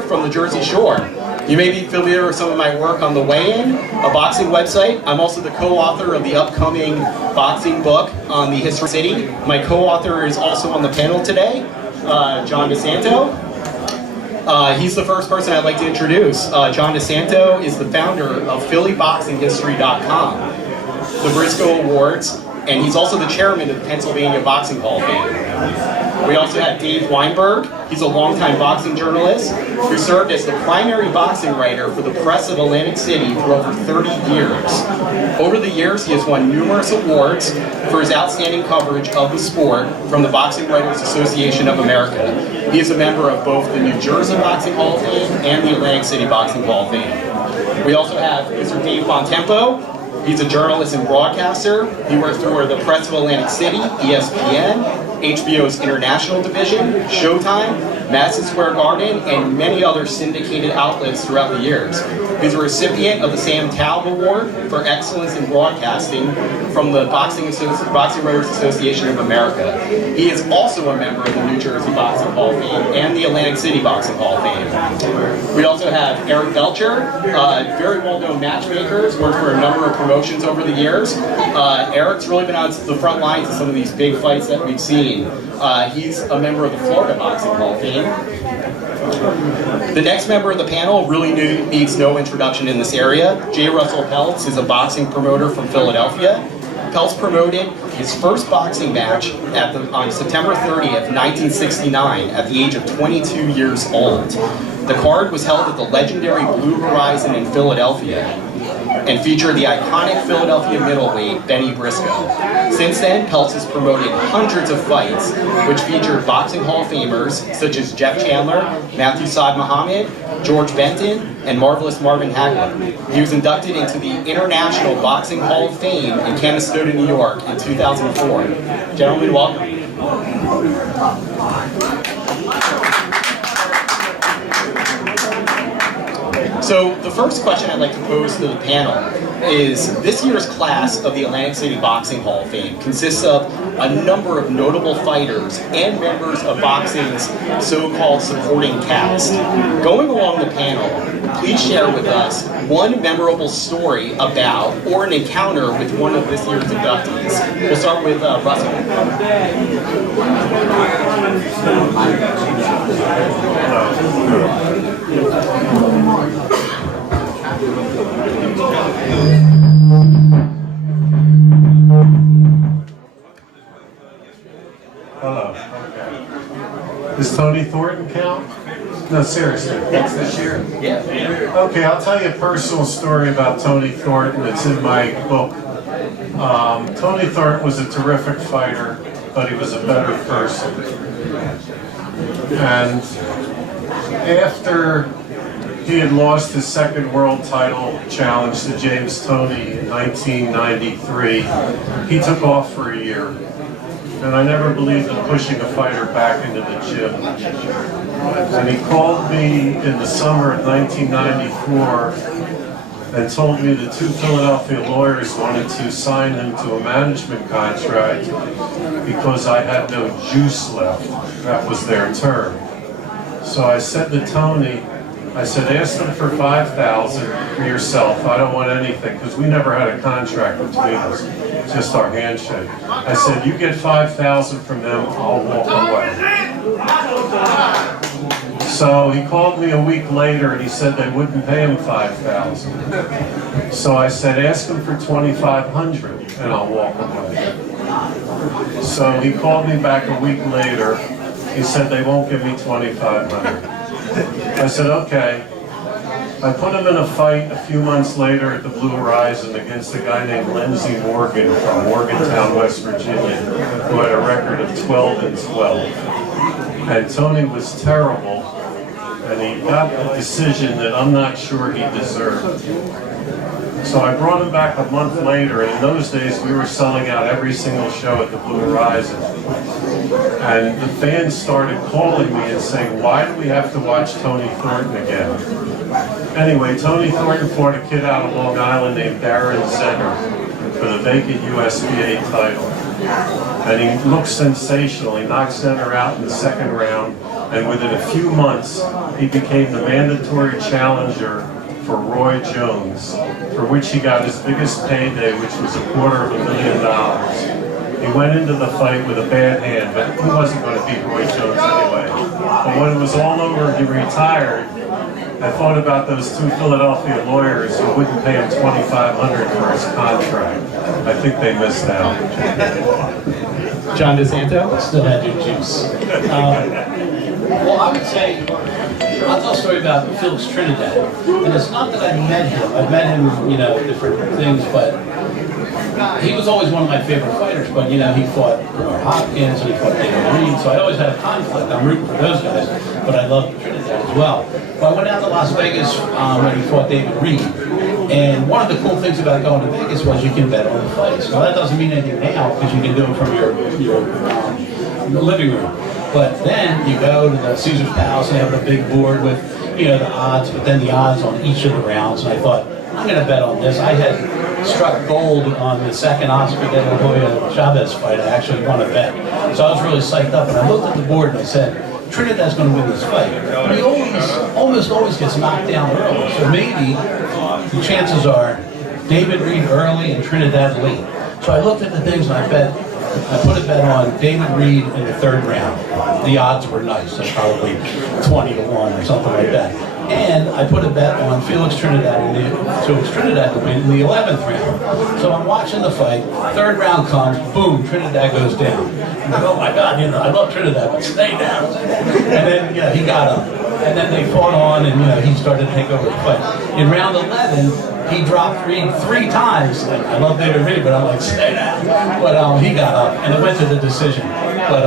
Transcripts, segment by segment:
from the Jersey Shore. You may be familiar with some of my work on The Weigh-In, a boxing website. I'm also the co-author of the upcoming boxing book on the history of the city. My co-author is also on the panel today, John DiSanto. He's the first person I'd like to introduce. John DiSanto is the founder of PhillyBoxingHistory.com, the Briscoe Awards, and he's also the chairman of the Pennsylvania Boxing Hall of Fame. We also have Dave Weinberg. He's a longtime boxing journalist who served as the primary boxing writer for the Press of Atlantic City for over 30 years. Over the years, he has won numerous awards for his outstanding coverage of the sport from the Boxing Writers Association of America. He is a member of both the New Jersey Boxing Hall of Fame and the Atlantic City Boxing Hall of Fame. We also have Mr. Dave Bontempo. He's a journalist and broadcaster. He works for the Press of Atlantic City, ESPN, HBO's International Division, Showtime, Madison Square Garden, and many other syndicated outlets throughout the years. He's a recipient of the Sam Taub Award for Excellence in Broadcasting from the Boxing Writers Association of America. He is also a member of the New Jersey Boxing Hall of Fame and the Atlantic City Boxing Hall of Fame. We also have Eric Bottjer, very well-known matchmaker, has worked for a number of promotions over the years. Eric's really been on the front lines of some of these big fights that we've seen. He's a member of the Florida Boxing Hall of Fame. The next member of the panel really needs no introduction in this area. J. Russell Peltz is a boxing promoter from Philadelphia. Peltz promoted his first boxing match on September 30th, 1969, at the age of 22 years old. The card was held at the legendary Blue Horizon in Philadelphia and featured the iconic Philadelphia middleweight, Benny Briscoe. Since then, Peltz has promoted hundreds of fights, which featured Boxing Hall of Famers such as Jeff Chandler, Matthew Saad Muhammad, George Benton, and Marvelous Marvin Hagler. He was inducted into the International Boxing Hall of Fame in Canastota, New York in 2004. Gentlemen, welcome. So the first question I'd like to pose to the panel is, this year's class of the Atlantic City Boxing Hall of Fame consists of a number of notable fighters and members of boxing's so-called supporting cast. Going along the panel, please share with us one memorable story about or an encounter with one of this year's inductees. We'll start with Russell. Hello. Okay. Does Tony Thornton count? No, seriously. That's this year. Yeah. Okay, I'll tell you a personal story about Tony Thornton. It's in my book. Tony Thornton was a terrific fighter, but he was a better person. And after he had lost his second world title challenge to James Toney in 1993, he took off for a year. And I never believed in pushing a fighter back into the gym. And he called me in the summer of 1994 and told me the two Philadelphia lawyers wanted to sign him to a management contract because I had no juice left. That was their term. So I said to Tony, I said, ask them for $5,000 for yourself. I don't want anything, because we never had a contract between us, just our handshake. I said, you get $5,000 from them, I'll walk away. So he called me a week later and he said they wouldn't pay him $5,000. So I said, ask him for $2,500 and I'll walk away. So he called me back a week later. He said they won't give me $2,500. I said, okay. I put him in a fight a few months later at the Blue Horizon against a guy named Lindsey Morgan from Morgantown, West Virginia, who had a record of 12-12. And Tony was terrible, and he got a decision that I'm not sure he deserved. So I brought him back a month later, and in those days we were selling out every single show at the Blue Horizon. And the fans started calling me and saying, why do we have to watch Tony Thornton again? Anyway, Tony Thornton fought a kid out of Long Island named Darren Zenner for the vacant USBA title. And he looked sensational. He knocked Zenner out in the second round, and within a few months, he became the mandatory challenger for Roy Jones, for which he got his biggest payday, which was $250,000. He went into the fight with a bad hand, but he wasn't going to beat Roy Jones anyway. But when it was all over, he retired. I thought about those two Philadelphia lawyers who wouldn't pay him $2,500 for his contract. I think they missed out. John DiSanto? Still had your juice. Well, I would say, I'll tell a story about Felix Trinidad. And it's not that I met him. I've met him, you know, different things, but he was always one of my favorite fighters. But, you know, he fought Bernard Hopkins and he fought David Reed, so I always had a conflict. I'm rooting for those guys, but I love Trinidad as well. But I went out to Las Vegas when he fought David Reed. And one of the cool things about going to Vegas was you can bet on the fights. Now that doesn't mean anything now because you can do it from your living room. But then you go to the Caesar's Palace and they have the big board with, you know, the odds, but then the odds on each of the rounds. And I thought, I'm going to bet on this. I had struck gold on the second Oscar De La Hoya Chavez fight. I actually won a bet. So I was really psyched up. And I looked at the board and I said, Trinidad's going to win this fight. But he almost always gets knocked down early. So maybe the chances are David Reed early and Trinidad late. So I looked at the things and I put a bet on David Reed in the third round. The odds were nice, so probably 20-1 or something like that. And I put a bet on Felix Trinidad to win in the 11th round. So I'm watching the fight, third round comes, boom, Trinidad goes down. I'm like, oh my God, you know, I love Trinidad, but stay down. And then, you know, he got up. And then they fought on and, you know, he started to take over the fight. In round 11, he dropped Reed three times. Like, I love David Reed, but I'm like, stay down. But he got up and it went to the decision. But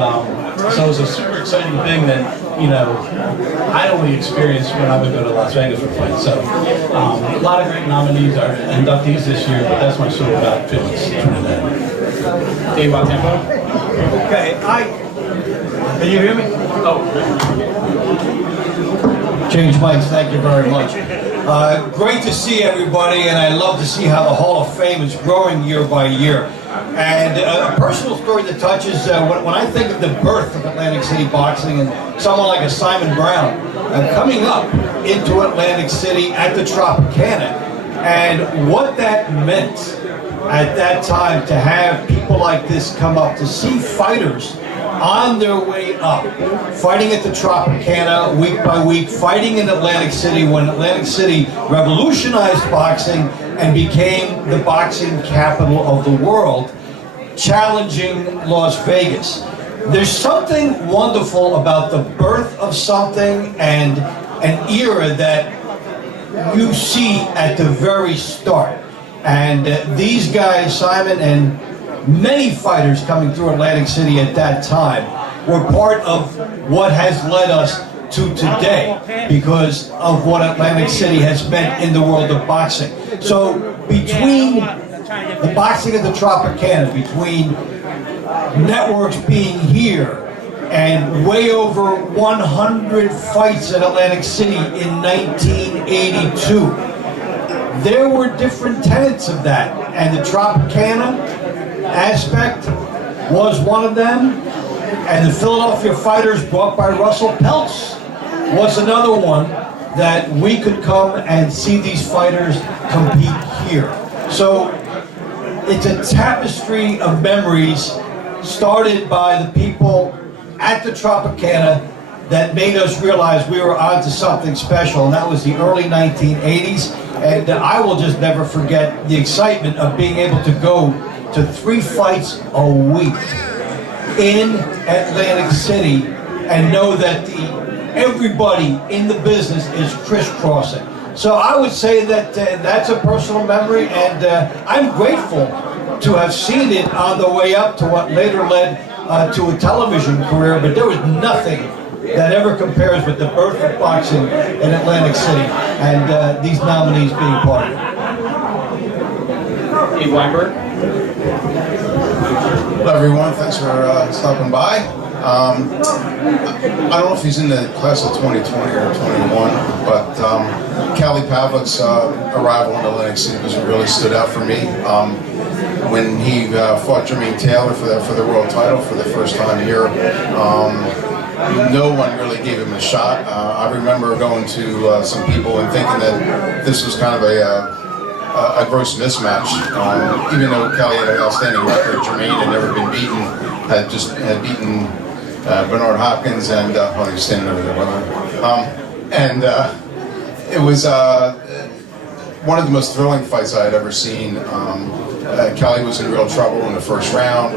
so it was a super exciting thing that, you know, I only experienced when I would go to Las Vegas for fights. So a lot of great nominees are inductees this year, but that's my story about Felix Trinidad. Dave Bontempo? Okay, can you hear me? Oh. Change mics, thank you very much. Great to see everybody, and I love to see how the Hall of Fame is growing year by year. And a personal story that touches, when I think of the birth of Atlantic City boxing and someone like a Simon Brown coming up into Atlantic City at the Tropicana, and what that meant at that time to have people like this come up, to see fighters on their way up, fighting at the Tropicana week by week, fighting in Atlantic City when Atlantic City revolutionized boxing and became the boxing capital of the world, challenging Las Vegas. There's something wonderful about the birth of something and an era that you see at the very start. And these guys, Simon and many fighters coming through Atlantic City at that time, were part of what has led us to today because of what Atlantic City has meant in the world of boxing. So between the boxing of the Tropicana, between networks being here and way over 100 fights at Atlantic City in 1982, there were different tenets of that, and the Tropicana aspect was one of them, and the Philadelphia Fighters brought by Russell Peltz was another one that we could come and see these fighters compete here. So it's a tapestry of memories started by the people at the Tropicana that made us realize we were onto something special, and that was the early 1980s. And I will just never forget the excitement of being able to go to 3 fights a week in Atlantic City and know that everybody in the business is crisscrossing. So I would say that that's a personal memory, and I'm grateful to have seen it on the way up to what later led to a television career, but there was nothing that ever compares with the birth of boxing in Atlantic City, and these nominees being part of it. Weinberg? Hello everyone, thanks for stopping by. I don't know if he's in the class of 2020 or 21, but Pavlik's arrival in Atlantic City was really stood out for me. When he fought Jermaine Taylor for the world title for the first time here, no one really gave him a shot. I remember going to some people and thinking that this was kind of a gross mismatch. Even though Kelly had an outstanding record, Jermaine had never been beaten, had beaten Bernard Hopkins, and he was standing over there with him. It was one of the most thrilling fights I had ever seen. Kelly was in real trouble in the first round.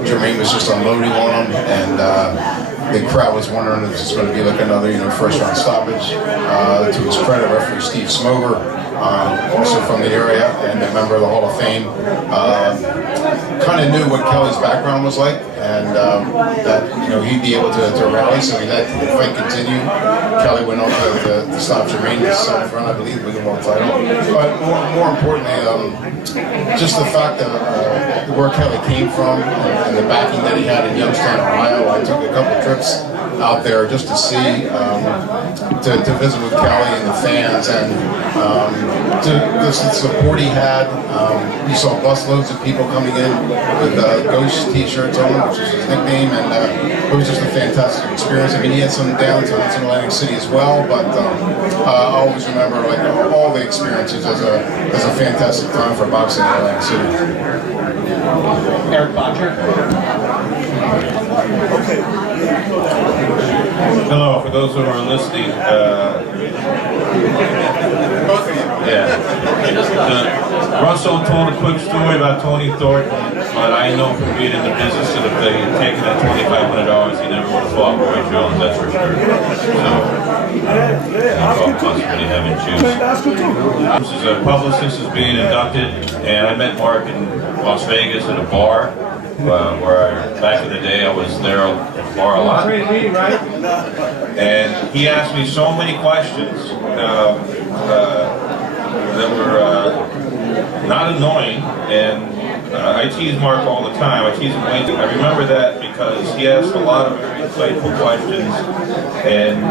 Jermaine was just unloading on him, and the crowd was wondering if this was going to be like another, first round stoppage. To his credit, referee Steve Smoger, also from the area and a member of the Hall of Fame, kind of knew what Kelly's background was like, and that he'd be able to rally. So he let the fight continue. Kelly went on to stop Jermaine in the seventh round, I believe, with the world title. But more importantly, just the fact that where Kelly came from and the backing that he had in Youngstown, Ohio. I took a couple trips out there just to see, to visit with Kelly and the fans, and the support he had. You saw busloads of people coming in with Ghost t-shirts on, which is his nickname, and it was just a fantastic experience. I mean, he had some downtimes in Atlantic City as well, but I always remember all the experiences as a fantastic time for boxing in Atlantic City. Eric Bottjer. Hello, for those who are listening, Both of you. Russell told a quick story about Tony Thornton, but I know from being in the business that if they had taken that $2,500, he never would have fought Roy Jones, that's for sure. So, I thought really having shoes. This is a publicist is being inducted, and I met Mark in Las Vegas at a bar. Where back in the day I was there at the bar a lot. And he asked me so many questions that were not annoying, and I tease Mark all the time. I tease him way too. I remember that because he asked a lot of very insightful questions, and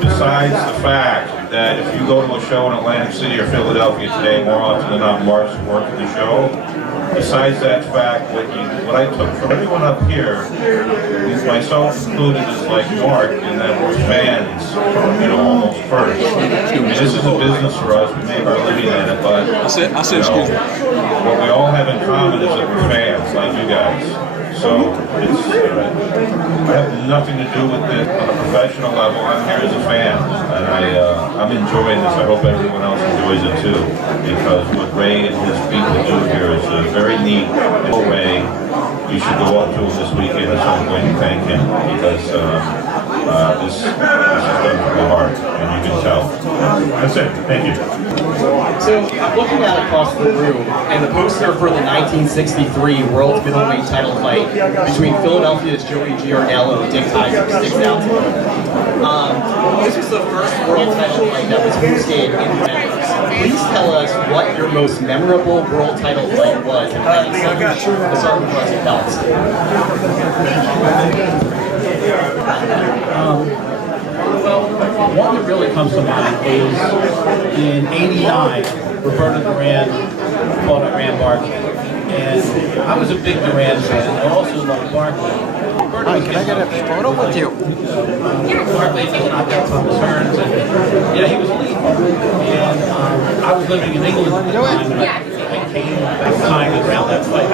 besides the fact that if you go to a show in Atlantic City or Philadelphia today, more often than not Mark's working the show. Besides that fact, what I took from everyone up here, myself included, is like Mark, in that we're fans, almost first. I mean, this is a business for us. We make our living in it, but what we all have in common is that we're fans, like you guys. So it's I have nothing to do with it on a professional level. I'm here as a fan, and I'm enjoying this. I hope everyone else enjoys it too, because what Ray and his people do here is very neat. In a way, you should go up to him this weekend at some point and thank him, because this is done from the heart, and you can tell. That's it. Thank you. So I'm looking out across the room, and the poster for the 1963 World Middleweight title fight between Philadelphia's Joey Giardello and Dick Tiger sticks out to me. This was the first world title fight that was hosted in Memphis. Please tell us what your most memorable world title fight was, and let's start with Russell Peltz. Well, one that really comes to mind is in '89, Roberto Duran fought at Barkley. And I was a big Duran fan. I also loved Barkley. Can I get a photo with you? Barkley knocked out Thomas Hearns, and he was elite. And I was living in England at the time, and I came back time around that fight.